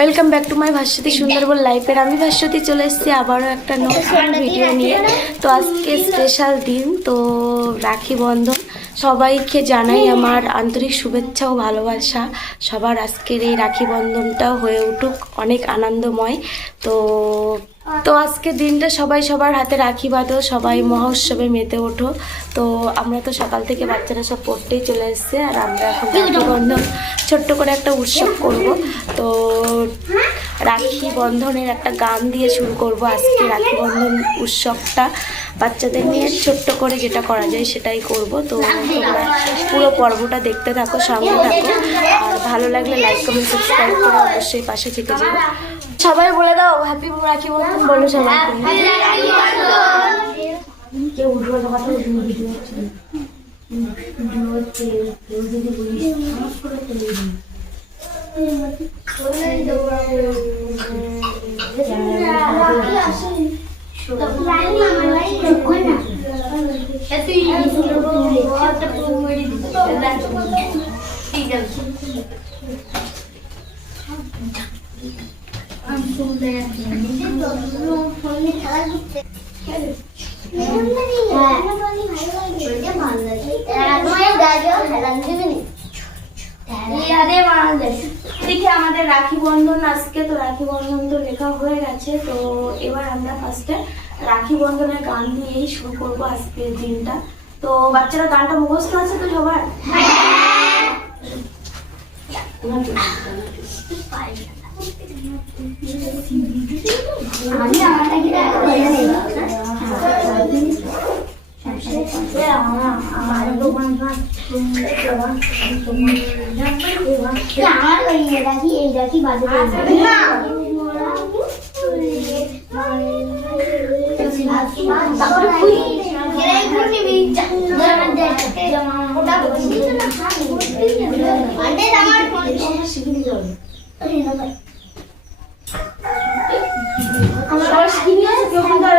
Welcome back to my Bhaswati Sundarban লাইফের আমি ভাস্বতী চলে এসেছি আবারও একটা নতুন ভিডিও নিয়ে। তো আজকে স্পেশাল দিন, তো রাখি বন্ধন। সবাইকে জানাই আমার আন্তরিক শুভেচ্ছা ও ভালোবাসা। সবার আজকের এই রাখি বন্ধনটাও হয়ে উঠুক, অনেক আনন্দময়। তো তো আজকের দিনটা সবাই সবার হাতে রাখি বাঁধো, সবাই মহোৎসবে মেতে ওঠো। তো আমরা তো সকাল থেকে বাচ্চারা সব পড়তেই চলে এসছে, আর আমরা এখন ছোট্ট করে একটা উৎসব করব। তো রাখি বন্ধনের একটা গান দিয়ে শুরু করব আজকে রাখি বন্ধন উৎসবটা বাচ্চাদের নিয়ে। ছোট্ট করে যেটা করা যায় সেটাই করব। তো তোমরা পুরো পর্বটা দেখতে থাকো সঙ্গে থাকো। আর ভালো লাগলে লাইক কমেন্ট সাবস্ক্রাইব করে অবশ্যই পাশে থেকে যাও। সবাই বলে দাও হ্যাপি রাখি বন্ধন বলো সবাই কেউ উঠবে না কথা ভিডিও হচ্ছে ভিডিও হচ্ছে কেউ যদি বলিস আমার করে চলে যাবে দেখি আমাদের রাখি বন্ধন আজকে তো রাখি বন্ধন তো লেখা হয়ে গেছে তো এবার আমরা ফার্স্টে রাখি বন্ধনের গান দিয়েই শুরু করব আজকের দিনটা তো বাচ্চারা গানটা মুখস্থ আছে তো সবার আমার এই রাখি শিখিনি আছে কেউ কিন্তু আর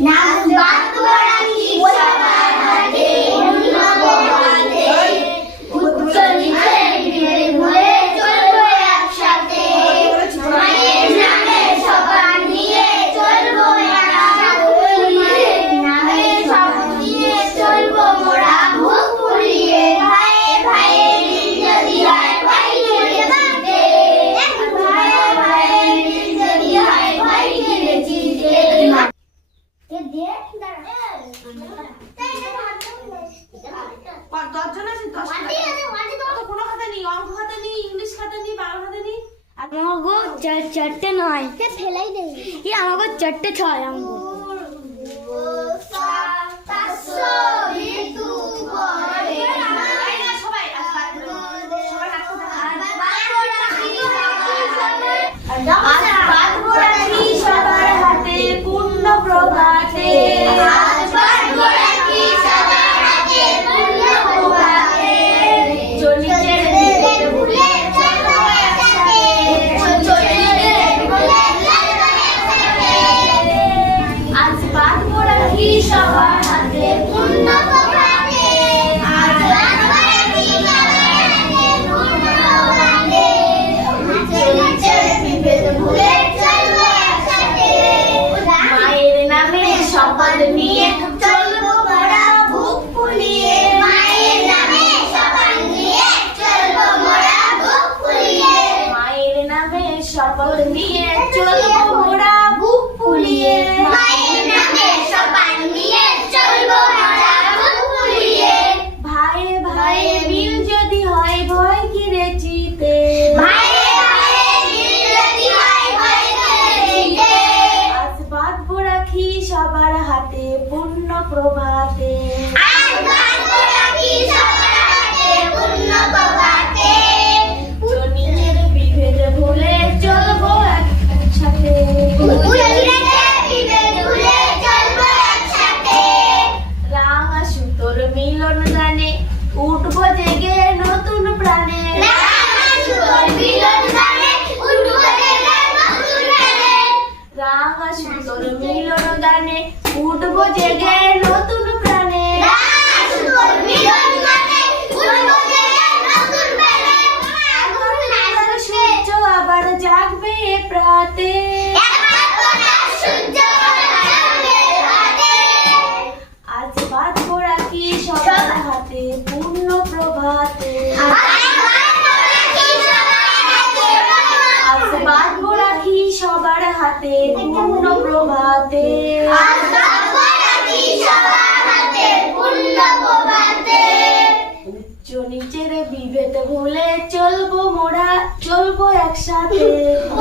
ನಾನು ಬಾಂಧವರಾಗಿ নেই আমাকে চারটে নয় ফেলাই দেবে এই আমাকে চারটে ছয় আমাকে সবার me রাঙা সুন্দর মিলন গানে উঠবো জেগে নতুন প্রাণে আবার জাগবে প্রাণ হাতে পূর্ণ প্রভাতে। উচ্চ নিচের বিভেদ ভুলে চলবো মোরা চলবো একসাথে।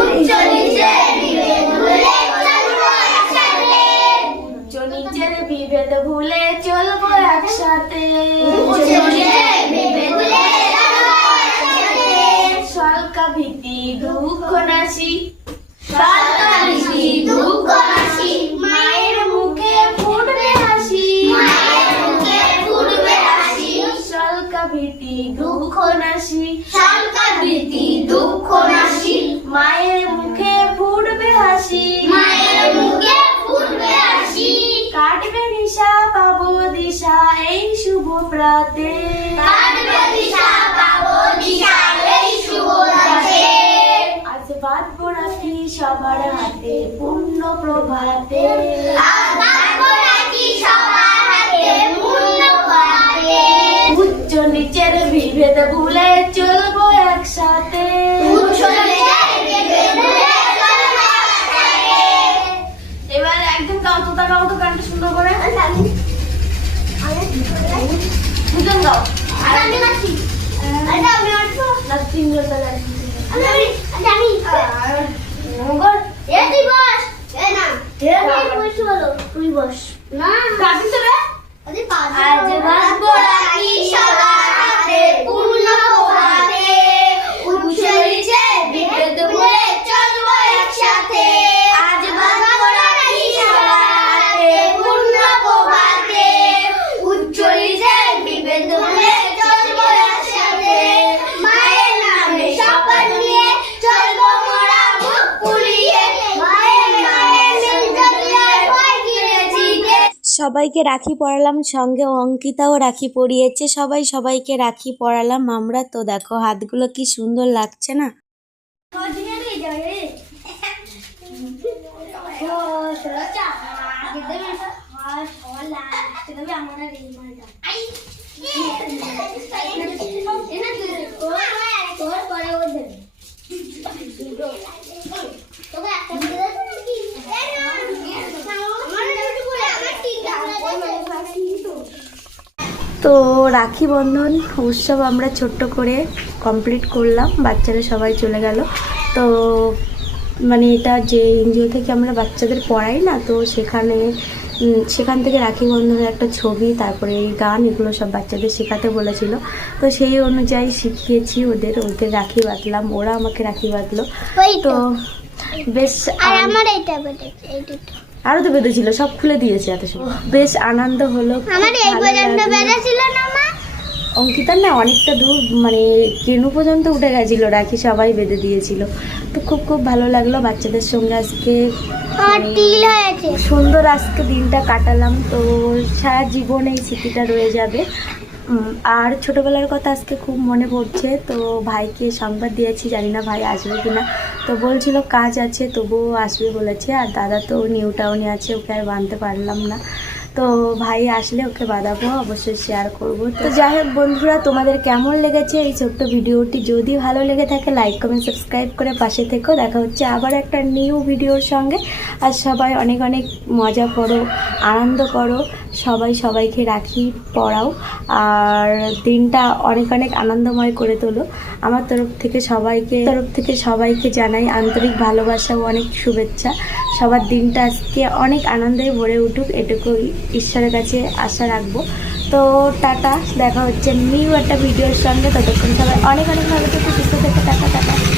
উচ্চ নিচের বিভেদ ভুলে চলবো একসাথে। সলকা ভীতি দুঃখ প্রাতে আজ বাঁধবো রাখি সবার হাতে পূর্ণ প্রভাতে? উচ্চ নিচের বিভেদ ভুলে দুজন গাও না তিনজন তো গান গাবি তো রে আজ বাঁধবো রাখি সবার হাতে সবাইকে রাখি পরালাম, সঙ্গে অঙ্কিতাও রাখি পরিয়েছে। সবাই সবাইকে রাখি পরালাম, আমরা তো দেখো হাতগুলো কি সুন্দর লাগছে না। তো রাখি বন্ধন উৎসব আমরা ছোট্ট করে কমপ্লিট করলাম বাচ্চারা সবাই চলে গেল। তো মানে এটা যে এনজিও থেকে আমরা বাচ্চাদের পড়াই না তো সেখানে সেখান থেকে রাখি বন্ধনের একটা ছবি তারপরে এই গান এগুলো সব বাচ্চাদের শেখাতে বলেছিল। তো সেই অনুযায়ী শিখিয়েছি ওদের ওদের রাখি বাঁধলাম ওরা আমাকে রাখি বাঁধলো। তো। বেশ আর আমার এইটা আরও তো বেঁধেছিল সব খুলে দিয়েছে এত সময় বেশ আনন্দ হলো খুব আমার এই পর্যন্ত লাগল। বেঁধেছিল না মা? অঙ্কিতার না অনেকটা দূর মানে কেনু পর্যন্ত উঠে গেছিল রাখি সবাই বেঁধে দিয়েছিল। তো খুব খুব ভালো লাগল বাচ্চাদের সঙ্গে আজকে আমার মানে সুন্দর আজকে দিনটা কাটালাম তো সারা জীবন এই স্মৃতিটা রয়ে যাবে। আর ছোটবেলার কথা আজকে খুব মনে পড়ছে, তো ভাইকে সংবাদ দিয়েছি, জানি না ভাই আসবে কিনা। তো বলছিল কাজ আছে, তবুও আসবে বলেছে, আর দাদা তো নিউ টাউনে আছে, ওকে আর বাঁধতে পারলাম না। তো ভাই আসলে ওকে বাঁধাবো, অবশ্যই শেয়ার করব। তো যাই হোক বন্ধুরা, তোমাদের কেমন লেগেছে এই ছোট্ট ভিডিওটি? যদি ভালো লেগে থাকে লাইক কমেন্ট সাবস্ক্রাইব করে পাশে থেকেও দেখা হচ্ছে আবার একটা নিউ ভিডিওর সঙ্গে। আর সবাই অনেক অনেক মজা করো, আনন্দ করো। সবাই সবাইকে রাখি, পড়াও। আর দিনটা অনেক অনেক আনন্দময় করে তোলো। আমার তরফ থেকে সবাইকে, তরফ থেকে সবাইকে জানাই আন্তরিক ভালোবাসা ও অনেক শুভেচ্ছা। সবার দিনটা আজকে অনেক আনন্দে ভরে উঠুক, এটুকুই ঈশ্বরের কাছে আশা রাখব। তো টাটা, দেখা হচ্ছে নিউ একটা ভিডিওর সঙ্গে। ততক্ষণ সবাই অনেক অনেক ভালো থেকে, সুস্থ থেকে